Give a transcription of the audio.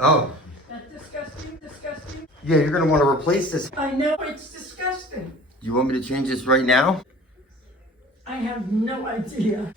Oh, That's disgusting, disgusting. yeah, you're gonna want to replace this. I know it's disgusting. You want me to change this right now? I have no idea.